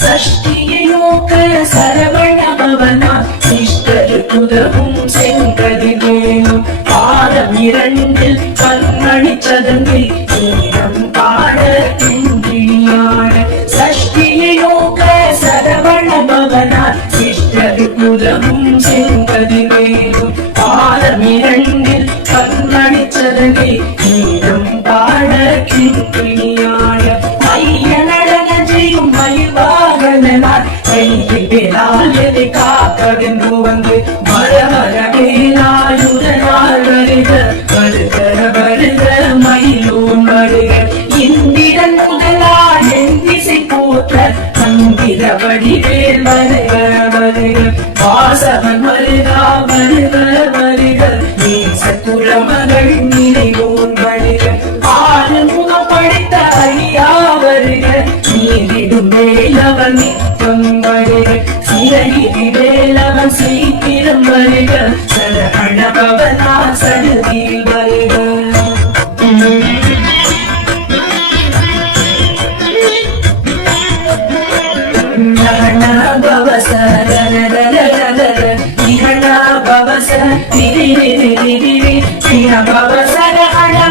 சஷ்டியோக சரவணபவனா சிஷ்டருக்குதவும் செங்கதிவேலும் பாதம் இரண்டில் கண்மணி சதங்கில் நீரம் பாட தின்றியாட சஷ்டியோக சரவணபவனா சிஷ்டருக்குதவும் செங்கதிவேலும் பாதம் இரண்டில் கண்மணி சதங்கில் நீரம் பாட தின்றியாட கையிலாயதை காக்கவென்று வந்து மரமரேலாயுதனால் வருக வருக வருக மயிலூன் வருக இந்திரன் முதலால் எந்திசை போற்ற மந்திர வடிவேல் வருக வருக வாசவன் வருகா வருக வருக நேசத்துறமகள் நினைவோன் வருக ஆறு முகம் படைத்த ஐயா வருக நீரிடும் வேலவன் நித்தம் வருக சிறகிரி வேலவன் சீக்கிரம் வருக சரவணபவனா சடுதியில் வருக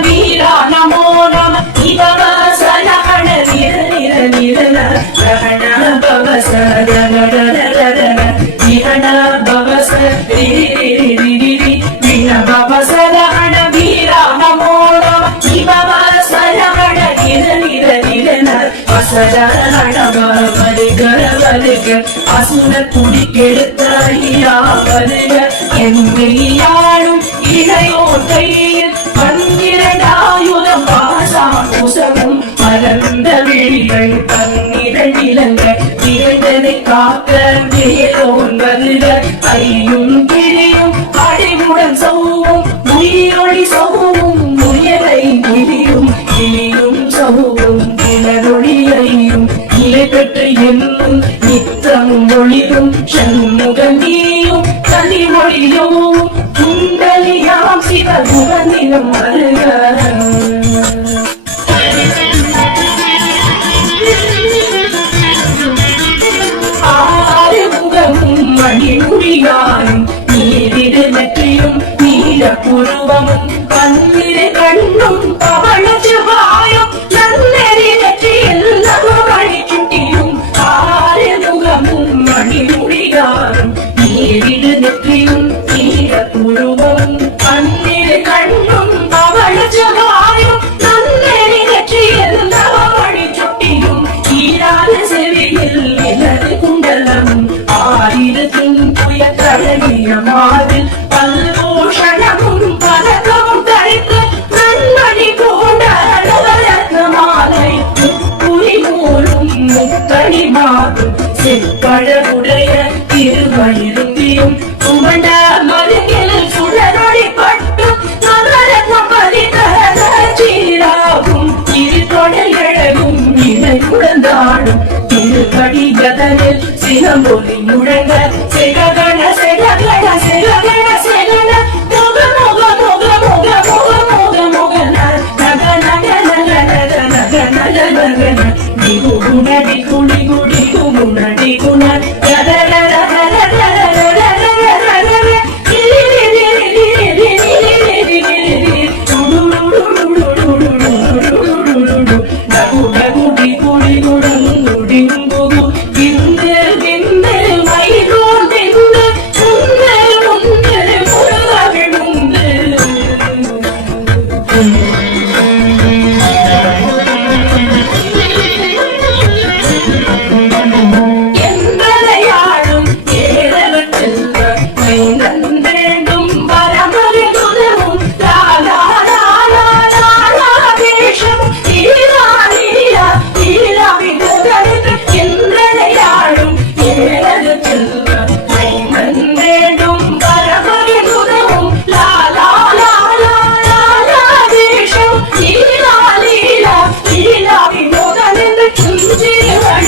வீரா நமோ நம இவசரகண வீர நிர நிரல ரகண பவச வீரண பவச வீர பவசரகண வீரா நமோ நம இவசரகண வீர நிர நிரல வசரண வருக வருக அசுர குடி கெடுத்த ஐயா வருக எங்கியாளும் இளையோர் கையில் பன்னிரண்டாயுதம் பாசாம் குசமும் மலர்ந்த விழிகள் பன்னிரண்டிலங்க இரண்டனை காக்க வேலோன் வருக ஐயும் கிளியும் அடிவுடன் சௌவும் உயிரொளி சௌவும் உயரை கிளியும் கிளியும் சௌவும் கிளரொளியையும் இலை பெற்று என்னும் நித்தம் ஒளிரும் சண்முகந்தியும் கனிமொழியும் குண்டலியாம் சிவகுவனிலும் வருக ஆறுமுகமும் மணிமுடியாரும் நீரிடு நெற்றியும் நீல புருவமும் பன்னிரு கண்ணும் பவள செவ்வாயும் நன்னெறி நெற்றியில் நவமணி சுட்டியும் ஆறுமுகமும் மணிமுடியாரும் நீரிடு நெற்றியும் நீல புருவமும் பன்னிரு கண்ணும் பவள செவ்வாயும் நன்னெறி நெற்றியில் நவமணி சுட்டியும் ஈராத செவியில் எனது குண்டலம் ஆயிரத்தின் புய கழகிய மாதில் பல்பூஷணமும் பதக்கமும் தரித்து நன்மணி போன்ற மாலை புலி மூலும் முத்தணி மாறும் செப்பழகுடைய திருவயிருந்தியும் உமண்ட மருங்கில் சுழறொடி பட்டு நவரத்னம் பதித்த சீராகும் இரு தொடர் எழகும் இணை குழந்தாடும் திருப்படி கதனில் சினமொழி முழங்க செககண செககண செககண செகன முக முக முக முக முக முக முகன நக நக நக நக நக நக நகன நிகு குணடி குடி குடி குணடி குண கத கத கத கத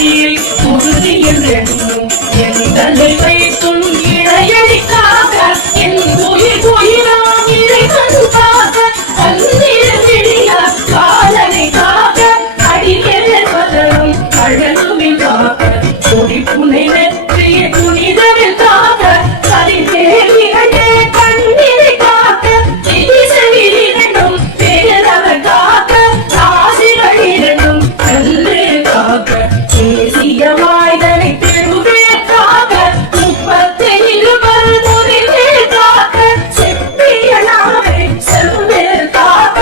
அடியை உறுதியில் எண்ணும் எங்களை வைத்தும் இணையடிக்காக என் உயிர் உயிராம் இறைவன் காக்க அந்நில் விழிய காலனை காக்க அடியே வளரும் அழகுவில் காக்க கொடி புனை நெற்றிய புனிதவில் காக்க கரிதேவிகளே கண்ணிலை காக்க திசையில் இரண்டும் பேரவர் காக்க ராசிகள் இரண்டும் கல்லு காக்க தேசிய வாய்தனை பெருவே காக்க 37 முறிவே காக்க செப்பிய நாவை செவ்வேல் காக்க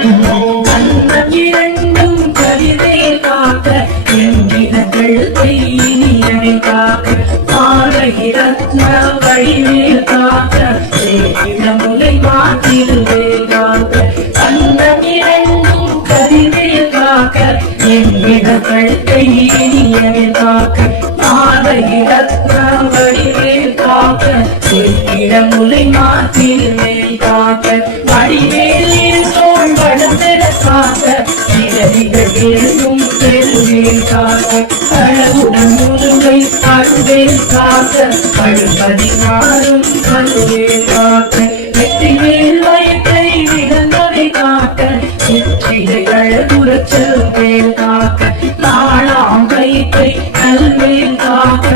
கண்ணம் இரண்டும் கவிதை காக்க என்கினங்கள் இனியவை காக்க ஆரகிரத்ன வழிவேல் காக்க சேவிடமுலை மாற்றில்வேல் காக்க கண்ணம் இரண்டும் கவிதையில் காக்க என்கினங்கள் இனியவை காக்க ஆரகிரத்ன வழிவேல் காக்க சேவிடமுலை மாற்றில்வேல் காக்க வடிவேல் தோல் வளர்ந்தென காக்க நிழலிகள் எழுதும் பெருவேல் காக்க அழகுடன் முருகை அருவேல் காக்க பழுப்பதினாரும் கருவேல் காக்க வெற்றிவேல் வயத்தை விளங்கவை காக்க வெற்றிலை அழகுறச் செல்வேல் காக்க நாளாம் வயிற்றை கல்வேல் காக்க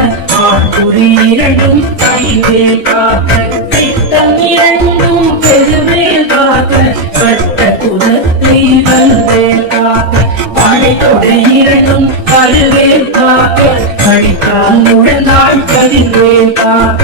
ஆண்குறி இரண்டும் கைவேல் காக்க திட்டம் இரண்டும் பெருவேல் காக்க பட்ட குலத்தை வல்வேல் காக்க படைத்தொடை இரண்டும் கருவேல் காக்க படித்தால் முழநாள் கதிர்வேல் காக்க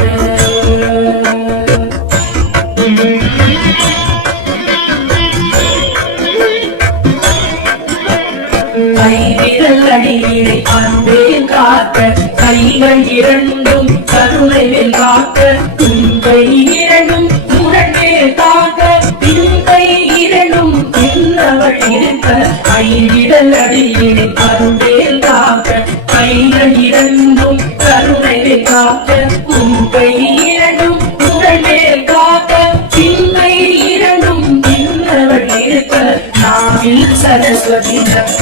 கைவிரல் அடியினை அன்பேல் காக்க கைகள் இரண்டும் கருணைவேல் காக்க துன்பை இரண்டும் முரண்வேல் காக்க பின்பை இரண்டும் பின்னவள் இருக்க கைவிரல் அடியினை அன்பேல் காக்க கைகள் இரண்டும் கருணைவேல் காக்க துன்பை இரண்டும் முரண்வேல் காக்க பின்பை இரண்டும் பின்னவள் இருக்க நாவில் சரஸ்வதி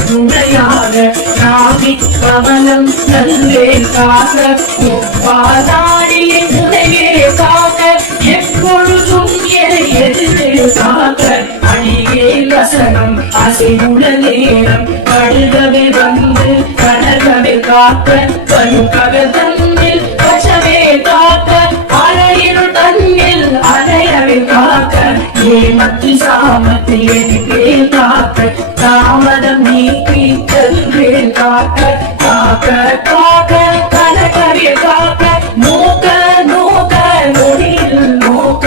நுழையாக நாவி கமலம் நல்வேல் காக்க ஒப்பாதாடியை முனைவே காக்க எப்பொழுதும் எதை எதிர்வேல் காக்க அடியே வசனம் அசைவுள்ள நேரம் கழுகவே வந்து கனகவே காக்க கருகவே தன்னில் வசவே காக்க அலையிருள் தன்னில் அலையவே காக்க ஏமத்தி சாமத்தில் எதிர்வேல் காக்க தாமதம் நீக்கி தருவேல் காக்க காக்க காக்க கனகவே காக்க நோக்க நோக்க நொடியில் நோக்க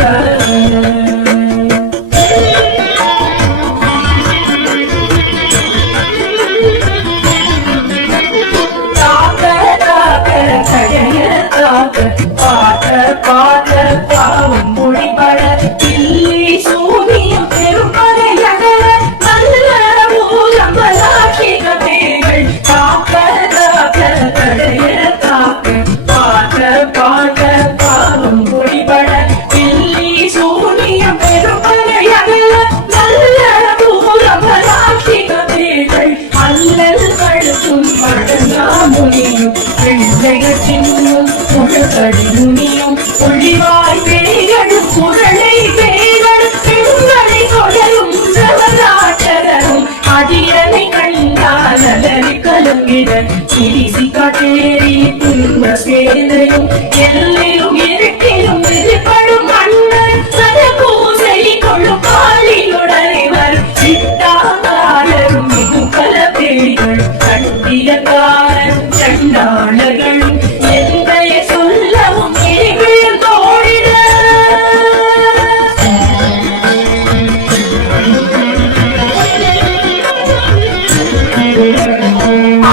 பாட்ட பாவம் மொழிபட பில்லி சூனியம் பெரும்படை அகல நல்ல மூலம்பலாட்சிக பேர்கள் காக்க காக்க கடைய காக்க பாட்ட பாட்ட பாவம் மொழிபட பில்லி சூனியம் பெரும்படை அகல நல்ல மூலம்பலாட்சிக பேர்கள் அல்லல் கழுத்தும் மடங்கா முனியும் பிள்ளைகள் சின்னும் முழுக்கடி முனியும் ஒளிவாய் பேய்களும் குரலை பேய்களும் பெண்களை தொடரும் சவராட்டரும் அதிரனை கண்டால் அலறி கலங்கிட கிரிசி காட்டேரி துன்ப சேதையும் எல்லையும் இருட்டிலும் எதிர்படும் மன்னன் சத பூசை கொள்ளும் காலியுடனே வரும் சிட்டாளரும் மிகு பல பேய்கள் கண்டியக்காரன் சண்டாளர்களும் எந்தைய சொல்லவும் இனிகள் தோழிட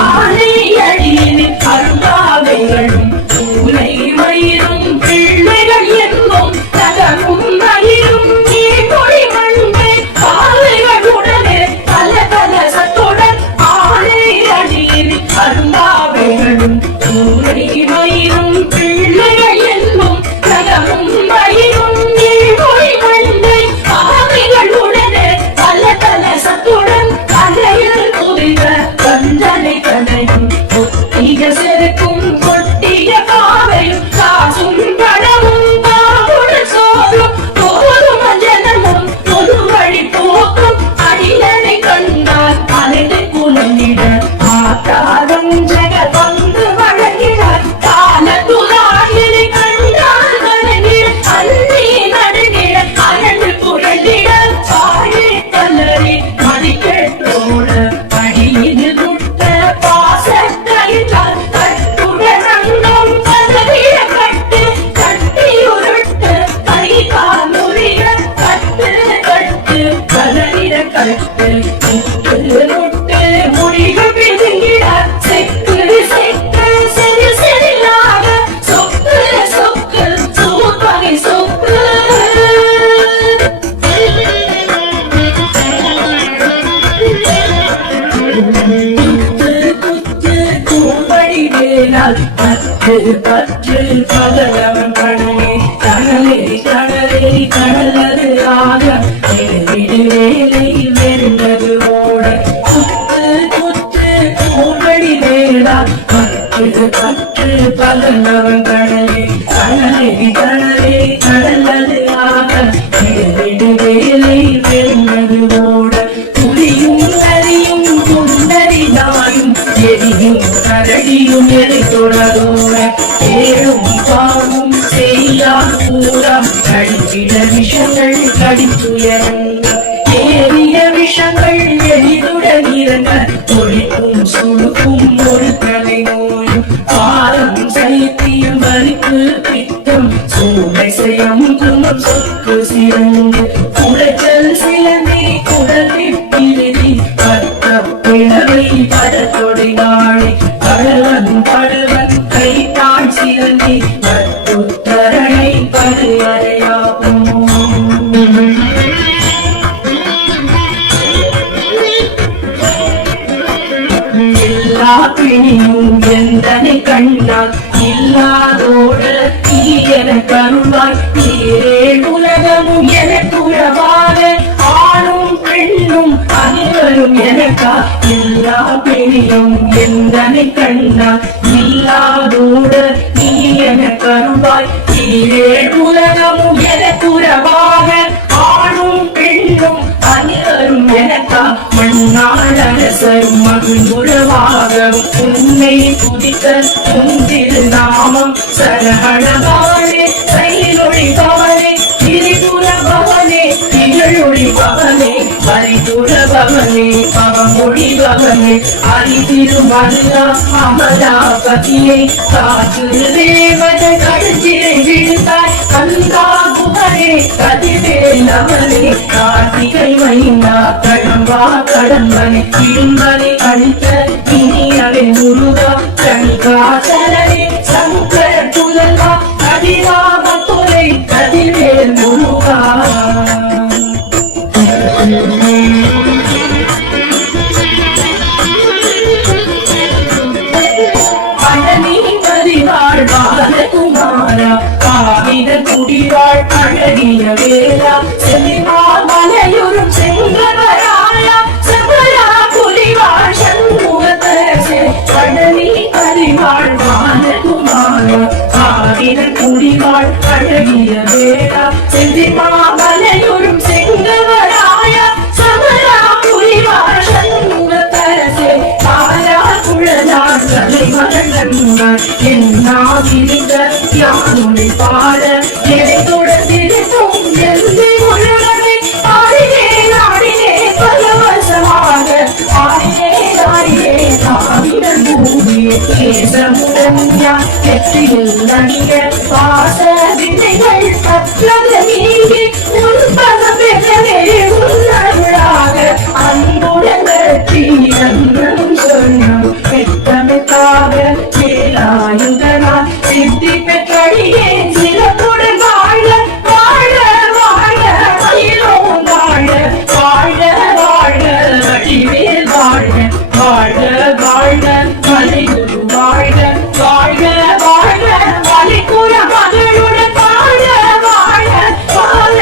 ஆனை அடியின் அருந்தாவைகளும் பூனை மயிரும் பிள்ளைகள் பட்டு முட்டு முட்டு முடிகள் பிதுங்கிட செக்கு செக்கு செரு செரிலாக சொக்கு சொக்கு சூப்பகை சொக்கு பற்று பற்று பகலவன் கடலே கடலே கடலே கடலது ஆக விடு வேலை வெறுந்தது ஓட குத்து குத்து கூம்படி வேடா பற்று பற்று பகலவன் கடலே கடலே கடலே கடலது ஆக விடு வேலை வெறுந்தது ஓட புலியும் நரியும் புந்தரிதாயும் எரியும் கரடியும் எதை தொடரோட ஏழும் பாவும் செய்யா பூரம் கடித்திட விஷங்கள் கடித்துயரங்க ஏறிய விஷங்கள் எளிதுடன் இறங்க ஒழிக்கும் சுழுக்கும் ஒரு தலை நோயும் பாரம் சைத்தியம் வரிப்பு பித்தம் சூளை செய்யும் துன்பம் சொக்கு சிறந்து குளைச்சல் சிலந்தி குடல் பிரிதி பத்த பிளவை படத்தொடை நாளை படுவன் படுவன் கை தான் சிறந்தி பத்துத்தரணை படு அறையாகும் எல்லா பிணியும் எந்தனை கண்டால் இல்லாதோடு நீ என கருவாய் நீரே உலகமும் எனக்கு உறவாக ஆணும் பெண்ணும் அனைவரும் எனக்கா எல்லா பிணியும் எந்தனை கண்டால் இல்லாதோடு நீ என கருவாய் நீரே உலகமும் எனக்கு உறவாக ஆணும் பெண்ணும் அனைவரும் எனக்கா மண்ணாள் அரசரும் மகிழ்வுறவாக உன்னை துதிக்க உந்திரு நாமம் சரகணவானே கையிலொழி பவனே திரிபுர பவனே திகழொழி பவனே பரிபுர பவனே பவமொழி பவனே அரிதிருமல்லா அமலாபதியை காற்று தேவத கடுஞ்சிரை விழுந்தாய் கந்தா குகரே கதிவேலவனே கார்த்திகை மைந்தா கடம்பா கடம்பனை கிரும்பனை அழித்த இனியவை முருகா கணிகாசலனே சங்கர புதல்வா கதிராக துறை கதிவேல் முருகா பாலகுமாரா காவித குடிவாழ் அழகிய வேளா செல்லிமா மலையுறும் செங்கவராயா செவ்வரா புலிவாழ் சண்முகத்தரசே கடலி அறிவாழ் பாலகுமாரா காவித குடிவாழ் அழகிய வேளா செல்லிமா மலையுறும் செங்கவராயா செவ்வரா புலிவாழ் சண்முகத்தரசே பாலா குழலார் தலைமகன் என்னாகிருந்த யானுனை பாட எதை தொடர்ந்திருக்கும் எந்த உலகமே ஆடினேன் ஆடினேன் பலவசமாக ஆடினேன் ஆடினேன் ஆடினன் பூமியை கேசமுடன் யான் வெற்றியில் நடிக பாச வினைகள் பற்றது நீங்கி உன்பத பெறவே உன்னருளாக அன்புடன் வெற்றி நன்றும் சொன்னம் பெற்றமைக்காக ஆயுதனால் சித்தி பெற்றடியே சிலத்துடன் வாழ வாழ வாழ மயிலோன் வாழ வாழ வாழ வடிவேல் வாழ வாழ வாழ மலைகுரு வாழ வாழ வாழ மலைக்குற மகளுடன் வாழ வாழ வாழ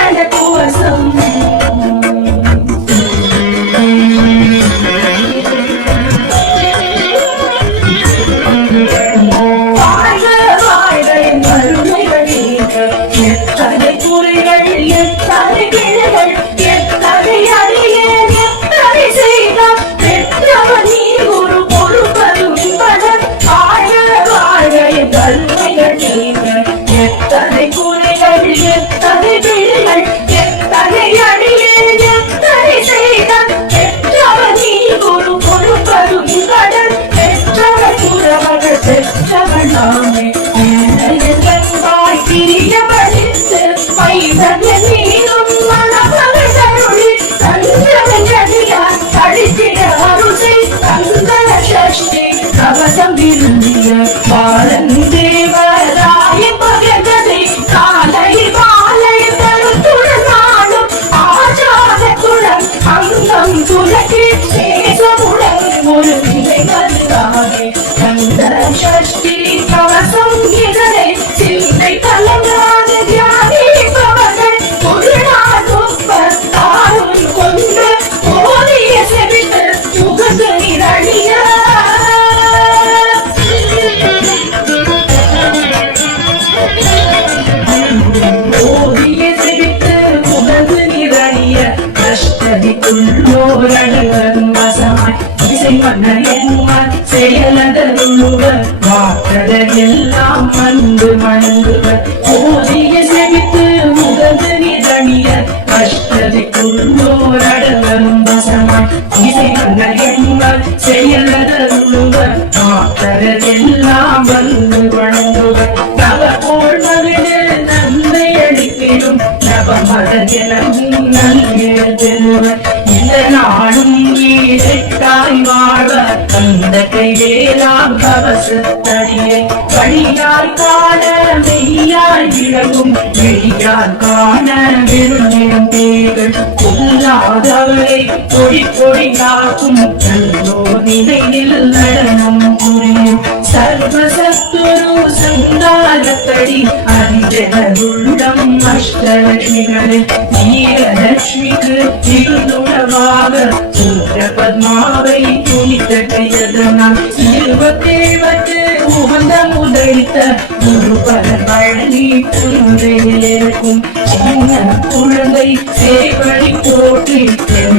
அஷ்டதிக்குள்ளோரடுவரும் வசமாய் இசை மன்னர் என்மார் செயலதருள்ளுவர் வாற்றதர் எல்லாம் வந்து வணங்குவர் போதிய செவித்து முகந்து நிதணியர் அஷ்டதிக்குள்ளோரடுவரும் வசமாய் இசை மன்னர் என்மார் செயலதருள்ளுவர் வாற்றதர் எல்லாம் வந்து வணங்குவர் நவ போல் மகிழ் நன்மை அளிப்பிடும் நவமதெனவும் நல்வேறுவர் இந்த நாளும் ஈரைத்தாய் வாழ்வர் அந்த கைவேலாம் கவசத்தடியை வழியாய் காண மெய்யாய் விளங்கும் வெளியார் காண விரும்பிடும் பேர்கள் கொல்லாதவரை பொடி பொடியாக்கும் நல்லோ நிலையில் நடனம் புரியும் சர்வசத்துரு சந்தாரத்தடி அரிஜனருள்ளம் அஷ்டலட்சுமிகளில் வீரலட்சுமிக்கு திருநுணவாக சூரபத்மாவை துணித்தடையதனால் இருபத்தேவத்து உகந்த முதலித்த குருபரன் பழனி குழந்தையில் இருக்கும் சின்ன குழந்தை சேவடி போற்றி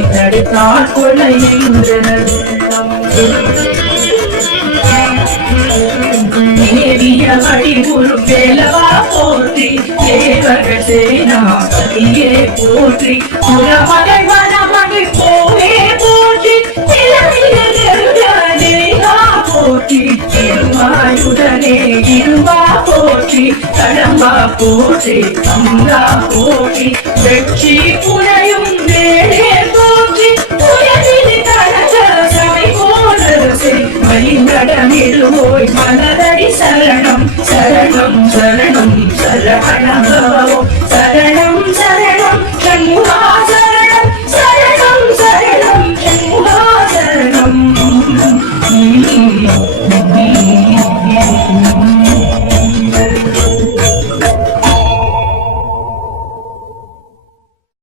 தடுத்தால் கொள்ள எங்களுள்ளம் தேவியமடி குரு வேலவா போற்றி தேவர்கள் சேனாபதியே போற்றி புறமகள் வனமகள் போவே போற்றி போற்றி திருவாயுடனே இருவா போற்றி கடம்பா போற்றி கங்கா போற்றி வெற்றி புனையும் வேளே போற்றி புயலில் கனக சபை போனரசே மயிலடமிடுவோய் மலரடி சரணம் சரணம் சரணம் சரவணபவோ